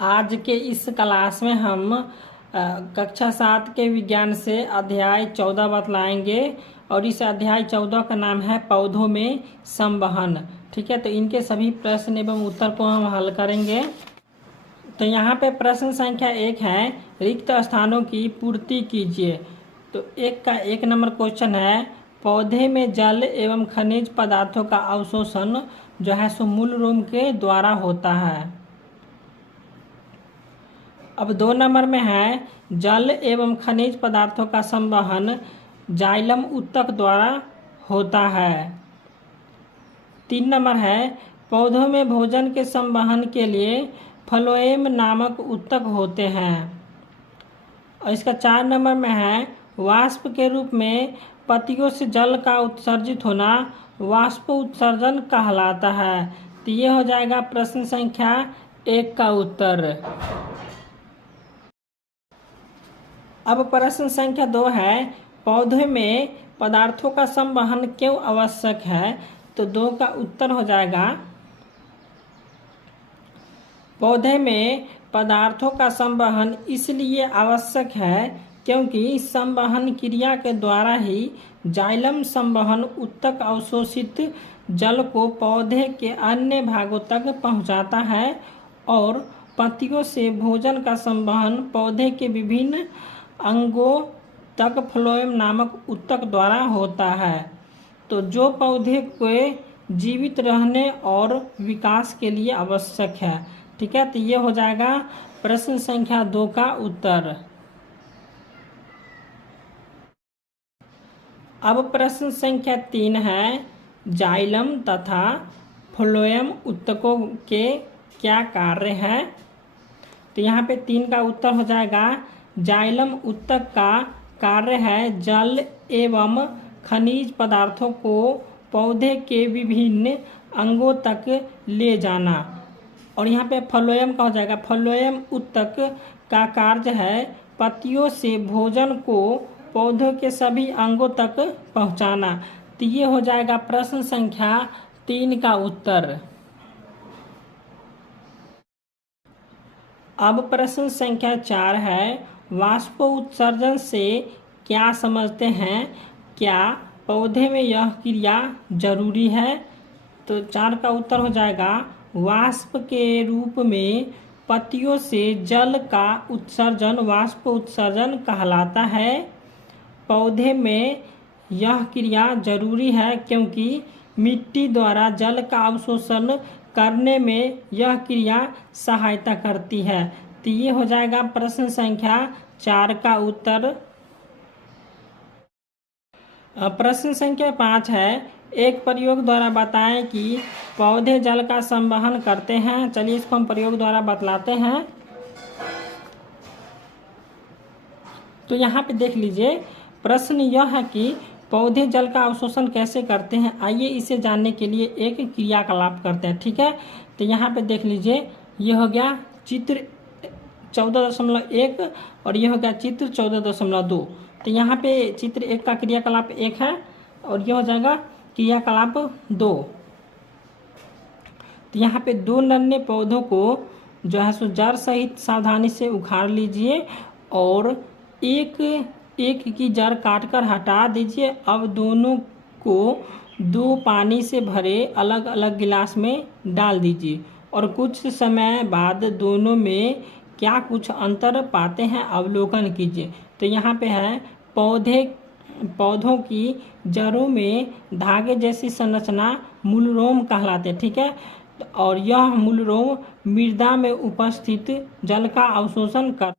आज के इस क्लास में हम कक्षा 7 के विज्ञान से अध्याय 14 बतलाएंगे और इस अध्याय 14 का नाम है पौधों में संवहन। ठीक है, तो इनके सभी प्रश्न एवं उत्तर को हम हल करेंगे। तो यहाँ पे प्रश्न संख्या 1 है, रिक्त स्थानों की पूर्ति कीजिए। तो 1 नंबर क्वेश्चन है, पौधे में जल एवं खनिज पदार्थों का अवशोषण जो है सो मूलरूप के द्वारा होता है। अब 2 नंबर में है, जल एवं खनिज पदार्थों का संवहन जाइलम ऊतक द्वारा होता है। 3 नंबर है, पौधों में भोजन के संवहन के लिए फ्लोएम नामक ऊतक होते हैं। और इसका 4 नंबर में है, वाष्प के रूप में पत्तियों से जल का उत्सर्जित होना वाष्प उत्सर्जन कहलाता है। तो ये हो जाएगा प्रश्न संख्या 1 का उत्तर। अब प्रश्न संख्या 2 है, पौधे में पदार्थों का संवहन क्यों आवश्यक है। तो 2 का उत्तर हो जाएगा, पौधे में पदार्थों का संवहन इसलिए आवश्यक है क्योंकि संवहन क्रिया के द्वारा ही जाइलम संवहन ऊतक अवशोषित जल को पौधे के अन्य भागों तक पहुंचाता है और पत्तियों से भोजन का संवहन पौधे के विभिन्न अंगों तक फ्लोएम नामक ऊतक द्वारा होता है। तो जो पौधे के जीवित रहने और विकास के लिए आवश्यक है। ठीक है, तो ये हो जाएगा प्रश्न संख्या 2 का उत्तर। अब प्रश्न संख्या 3 है, जाइलम तथा फ्लोएम ऊतकों के क्या कार्य हैं। तो यहाँ पे 3 का उत्तर हो जाएगा, जाइलम ऊतक का कार्य है जल एवं खनिज पदार्थों को पौधे के विभिन्न अंगों तक ले जाना। और यहाँ पे फ्लोएम का हो जाएगा, फ्लोएम ऊतक का कार्य है पत्तियों से भोजन को पौधों के सभी अंगों तक पहुँचाना। तो ये हो जाएगा प्रश्न संख्या 3 का उत्तर। अब प्रश्न संख्या 4 है, वाष्प उत्सर्जन से क्या समझते हैं, क्या पौधे में यह क्रिया जरूरी है। तो 4 का उत्तर हो जाएगा, वाष्प के रूप में पत्तियों से जल का उत्सर्जन वाष्प उत्सर्जन कहलाता है। पौधे में यह क्रिया जरूरी है क्योंकि मिट्टी द्वारा जल का अवशोषण करने में यह क्रिया सहायता करती है। तो ये हो जाएगा प्रश्न संख्या 4 का उत्तर। प्रश्न संख्या 5 है, एक प्रयोग द्वारा बताएं कि पौधे जल का संवहन करते हैं। चलिए इसको हम प्रयोग द्वारा बतलाते हैं। तो यहाँ पे देख लीजिए, प्रश्न यह है कि पौधे जल का अवशोषण कैसे करते हैं। आइए इसे जानने के लिए एक क्रियाकलाप करते हैं। ठीक है, तो यहाँ पे देख लीजिए, ये हो गया चित्र 14.1 और ये हो गया चित्र 14.2। तो यहाँ पे चित्र 1 का क्रियाकलाप 1 है और ये हो जाएगा क्रियाकलाप 2। तो यहाँ पे 2 नन्हे पौधों को जो है सो जड़ सहित सावधानी से उखाड़ लीजिए और एक की जड़ काटकर हटा दीजिए। अब दोनों को 2 पानी से भरे अलग अलग गिलास में डाल दीजिए और कुछ समय बाद दोनों में क्या कुछ अंतर पाते हैं अवलोकन कीजिए। तो यहाँ पे है, पौधों की जड़ों में धागे जैसी संरचना मूलरोम कहलाते। ठीक है, और यह मूलरोम मृदा में उपस्थित जल का अवशोषण कर